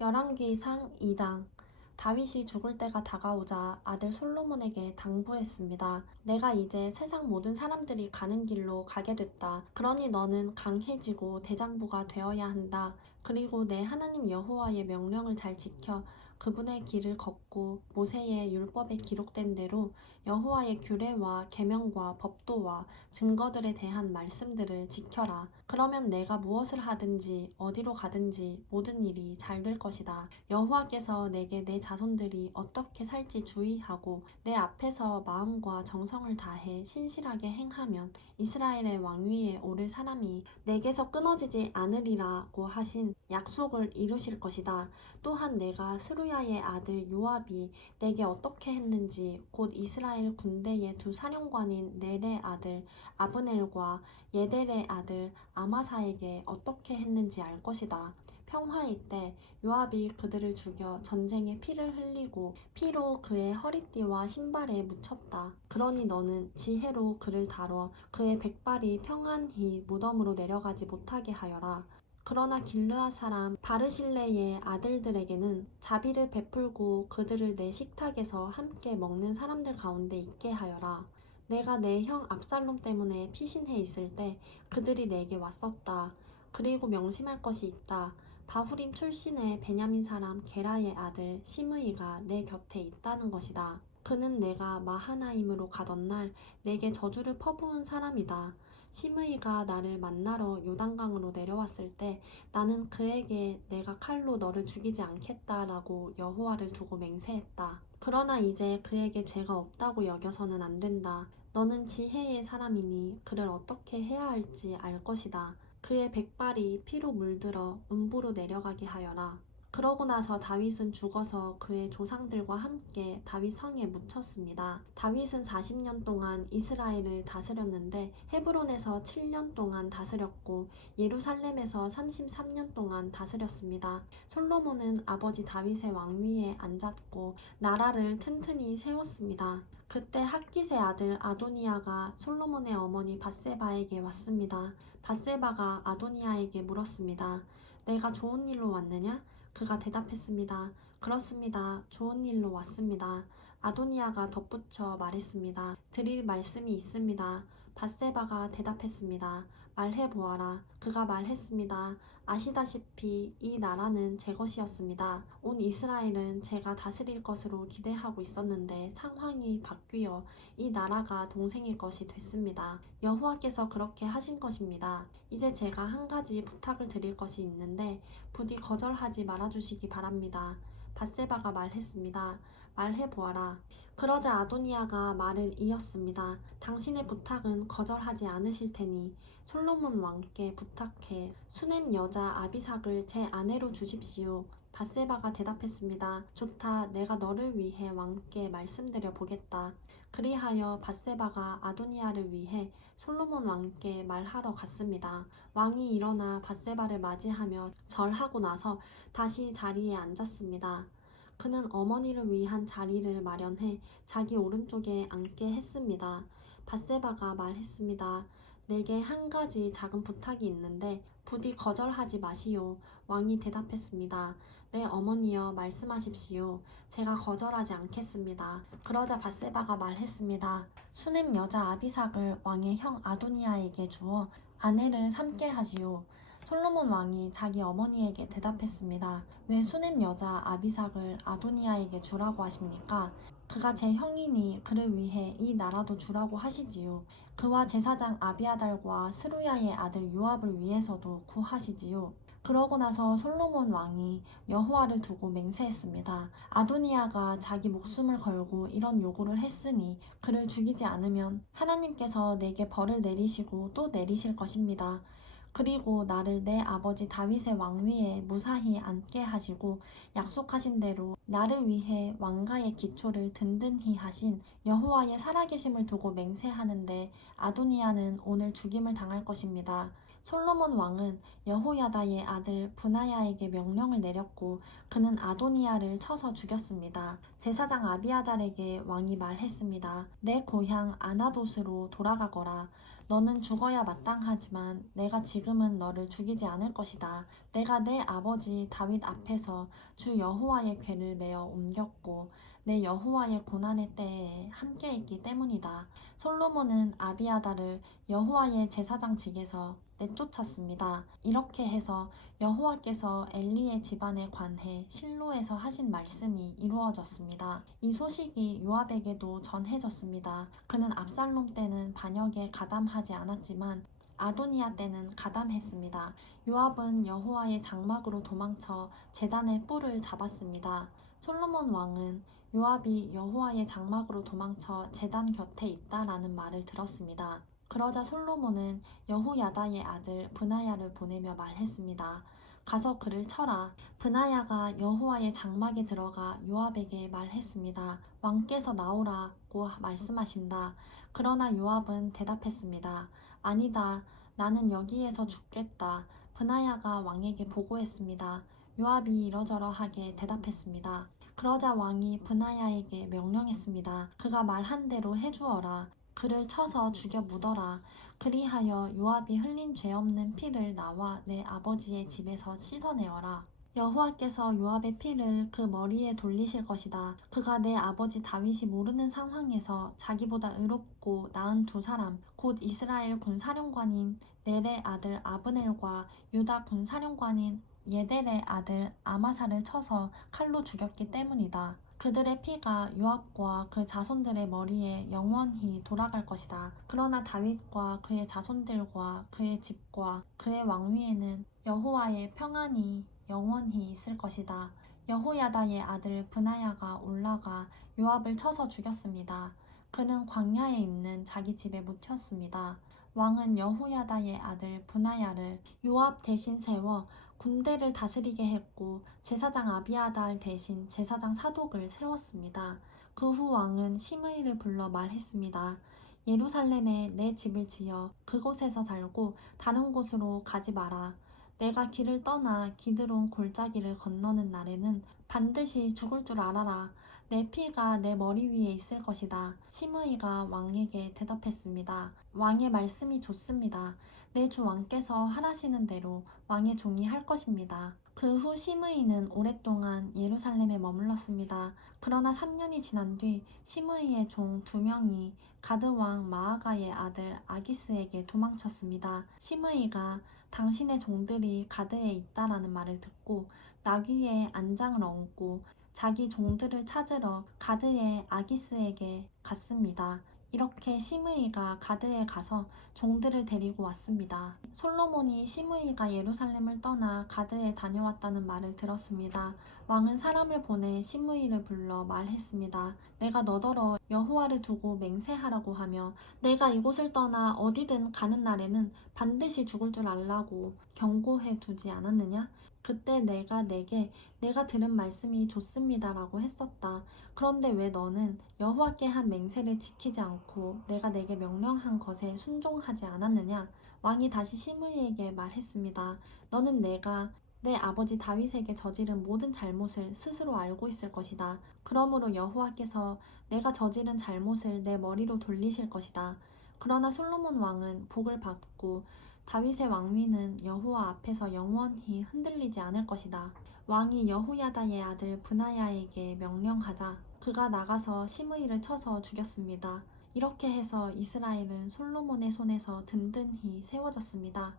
열왕기상 2장. 다윗이 죽을 때가 다가오자 아들 솔로몬에게 당부했습니다. 내가 이제 세상 모든 사람들이 가는 길로 가게 됐다. 그러니 너는 강해지고 대장부가 되어야 한다. 그리고 내 하나님 여호와의 명령을 잘 지켜 그분의 길을 걷고 모세의 율법에 기록된 대로 여호와의 규례와 계명과 법도와 증거들에 대한 말씀들을 지켜라. 그러면 내가 무엇을 하든지 어디로 가든지 모든 일이 잘 될 것이다. 여호와께서 내게 내 자손들이 어떻게 살지 주의하고 내 앞에서 마음과 정성을 다해 신실하게 행하면 이스라엘의 왕위에 오를 사람이 내게서 끊어지지 않으리라고 하신 약속을 이루실 것이다. 또한 내가 스루야의 아들 요압이 내게 어떻게 했는지 곧 이스라엘 군대의 두 사령관인 넬의 아들 아브넬과 예델의 아들 아마사에게 어떻게 했는지 알 것이다. 평화의 때 요압이 그들을 죽여 전쟁에 피를 흘리고 피로 그의 허리띠와 신발에 묻혔다. 그러니 너는 지혜로 그를 다뤄 그의 백발이 평안히 무덤으로 내려가지 못하게 하여라. 그러나 길르앗 사람 바르실레의 아들들에게는 자비를 베풀고 그들을 내 식탁에서 함께 먹는 사람들 가운데 있게 하여라. 내가 내 형 압살롬 때문에 피신해 있을 때 그들이 내게 왔었다. 그리고 명심할 것이 있다. 바후림 출신의 베냐민 사람 게라의 아들 시므이가 내 곁에 있다는 것이다. 그는 내가 마하나임으로 가던 날 내게 저주를 퍼부은 사람이다. 시므이가 나를 만나러 요단강으로 내려왔을 때 나는 그에게 내가 칼로 너를 죽이지 않겠다라고 여호와를 두고 맹세했다. 그러나 이제 그에게 죄가 없다고 여겨서는 안 된다. 너는 지혜의 사람이니 그를 어떻게 해야 할지 알 것이다. 그의 백발이 피로 물들어 음부로 내려가게 하여라. 그러고 나서 다윗은 죽어서 그의 조상들과 함께 다윗 성에 묻혔습니다. 다윗은 40년 동안 이스라엘을 다스렸는데 헤브론에서 7년 동안 다스렸고 예루살렘에서 33년 동안 다스렸습니다. 솔로몬은 아버지 다윗의 왕위에 앉았고 나라를 튼튼히 세웠습니다. 그때 핫깃의 아들 아도니아가 솔로몬의 어머니 밧세바에게 왔습니다. 밧세바가 아도니아에게 물었습니다. 내가 좋은 일로 왔느냐? 그가 대답했습니다. 그렇습니다. 좋은 일로 왔습니다. 아도니아가 덧붙여 말했습니다. 드릴 말씀이 있습니다. 밧세바가 대답했습니다. 말해보아라. 그가 말했습니다. 아시다시피 이 나라는 제 것이었습니다. 온 이스라엘은 제가 다스릴 것으로 기대하고 있었는데 상황이 바뀌어 이 나라가 동생의 것이 됐습니다. 여호와께서 그렇게 하신 것입니다. 이제 제가 한 가지 부탁을 드릴 것이 있는데 부디 거절하지 말아주시기 바랍니다. 밧세바가 말했습니다. 말해보아라. 그러자 아도니아가 말을 이었습니다. 당신의 부탁은 거절하지 않으실 테니 솔로몬 왕께 부탁해 수넴 여자 아비삭을 제 아내로 주십시오. 밧세바가 대답했습니다. 좋다. 내가 너를 위해 왕께 말씀드려 보겠다. 그리하여 밧세바가 아도니아를 위해 솔로몬 왕께 말하러 갔습니다. 왕이 일어나 밧세바를 맞이하며 절하고 나서 다시 자리에 앉았습니다. 그는 어머니를 위한 자리를 마련해 자기 오른쪽에 앉게 했습니다. 밧세바가 말했습니다. 내게 한 가지 작은 부탁이 있는데 부디 거절하지 마시오. 왕이 대답했습니다. 네, 어머니여, 말씀하십시오. 제가 거절하지 않겠습니다. 그러자 밧세바가 말했습니다. 수넴 여자 아비삭을 왕의 형 아도니아에게 주어 아내를 삼게 하지요. 솔로몬 왕이 자기 어머니에게 대답했습니다. 왜 수넴 여자 아비삭을 아도니아에게 주라고 하십니까? 그가 제 형이니 그를 위해 이 나라도 주라고 하시지요. 그와 제사장 아비아달과 스루야의 아들 요압을 위해서도 구하시지요. 그러고 나서 솔로몬 왕이 여호와를 두고 맹세했습니다. 아도니아가 자기 목숨을 걸고 이런 요구를 했으니 그를 죽이지 않으면 하나님께서 내게 벌을 내리시고 또 내리실 것입니다. 그리고 나를 내 아버지 다윗의 왕위에 무사히 앉게 하시고 약속하신 대로 나를 위해 왕가의 기초를 든든히 하신 여호와의 살아계심을 두고 맹세하는데 아도니아는 오늘 죽임을 당할 것입니다. 솔로몬 왕은 여호야다의 아들 브나야에게 명령을 내렸고 그는 아도니아를 쳐서 죽였습니다. 제사장 아비아달에게 왕이 말했습니다. 내 고향 아나돗으로 돌아가거라. 너는 죽어야 마땅하지만 내가 지금은 너를 죽이지 않을 것이다. 내가 내 아버지 다윗 앞에서 주 여호와의 궤를 메어 옮겼고 내 여호와의 고난의 때에 함께했기 때문이다. 솔로몬은 아비아달을 여호와의 제사장직에서 내쫓았습니다. 이렇게 해서 여호와께서 엘리의 집안에 관해 실로에서 하신 말씀이 이루어졌습니다. 이 소식이 요압에게도 전해졌습니다. 그는 압살롬 때는 반역에 가담하지 않았지만 아도니아 때는 가담했습니다. 요압은 여호와의 장막으로 도망쳐 제단의 뿔을 잡았습니다. 솔로몬 왕은 요압이 여호와의 장막으로 도망쳐 제단 곁에 있다라는 말을 들었습니다. 그러자 솔로몬은 여호야다의 아들 브나야를 보내며 말했습니다. 가서 그를 쳐라. 브나야가 여호와의 장막에 들어가 요압에게 말했습니다. 왕께서 나오라고 말씀하신다. 그러나 요압은 대답했습니다. 아니다. 나는 여기에서 죽겠다. 브나야가 왕에게 보고했습니다. 요압이 이러저러하게 대답했습니다. 그러자 왕이 브나야에게 명령했습니다. 그가 말한 대로 해주어라. 그를 쳐서 죽여 묻어라. 그리하여 요압이 흘린 죄 없는 피를 나와 내 아버지의 집에서 씻어내어라. 여호와께서 요압의 피를 그 머리에 돌리실 것이다. 그가 내 아버지 다윗이 모르는 상황에서 자기보다 의롭고 나은 두 사람, 곧 이스라엘 군사령관인 넬의 아들 아브넬과 유다 군사령관인 예델의 아들 아마사를 쳐서 칼로 죽였기 때문이다. 그들의 피가 요압과 그 자손들의 머리에 영원히 돌아갈 것이다. 그러나 다윗과 그의 자손들과 그의 집과 그의 왕위에는 여호와의 평안이 영원히 있을 것이다. 여호야다의 아들 브나야가 올라가 요압을 쳐서 죽였습니다. 그는 광야에 있는 자기 집에 묻혔습니다. 왕은 여호야다의 아들 브나야를 요압 대신 세워 군대를 다스리게 했고 제사장 아비아달 대신 제사장 사독을 세웠습니다. 그 후 왕은 시므이를 불러 말했습니다. 예루살렘에 내 집을 지어 그곳에서 살고 다른 곳으로 가지 마라. 내가 길을 떠나 기드론 골짜기를 건너는 날에는 반드시 죽을 줄 알아라. 내 피가 내 머리 위에 있을 것이다. 시므이가 왕에게 대답했습니다. 왕의 말씀이 좋습니다. 내 주 왕께서 하라시는 대로 왕의 종이 할 것입니다. 그 후 시므이는 오랫동안 예루살렘에 머물렀습니다. 그러나 3년이 지난 뒤 시므이의 종 2명이 가드 왕 마아가의 아들 아기스에게 도망쳤습니다. 시므이가 당신의 종들이 가드에 있다라는 말을 듣고 나귀에 안장을 얹고 자기 종들을 찾으러 가드의 아기스에게 갔습니다. 이렇게 시므이가 가드에 가서 종들을 데리고 왔습니다. 솔로몬이 시므이가 예루살렘을 떠나 가드에 다녀왔다는 말을 들었습니다. 왕은 사람을 보내 시므이를 불러 말했습니다. 내가 너더러 여호와를 두고 맹세하라고 하며 내가 이곳을 떠나 어디든 가는 날에는 반드시 죽을 줄 알라고 경고해 두지 않았느냐? 그때 내가 내게 내가 들은 말씀이 좋습니다라고 했었다. 그런데 왜 너는 여호와께 한 맹세를 지키지 않고 내가 내게 명령한 것에 순종하지 않았느냐? 왕이 다시 시므이에게 말했습니다. 너는 내가 내 아버지 다윗에게 저지른 모든 잘못을 스스로 알고 있을 것이다. 그러므로 여호와께서 내가 저지른 잘못을 내 머리로 돌리실 것이다. 그러나 솔로몬 왕은 복을 받고 다윗의 왕위는 여호와 앞에서 영원히 흔들리지 않을 것이다. 왕이 여호야다의 아들 브나야에게 명령하자 그가 나가서 시므이를 쳐서 죽였습니다. 이렇게 해서 이스라엘은 솔로몬의 손에서 든든히 세워졌습니다.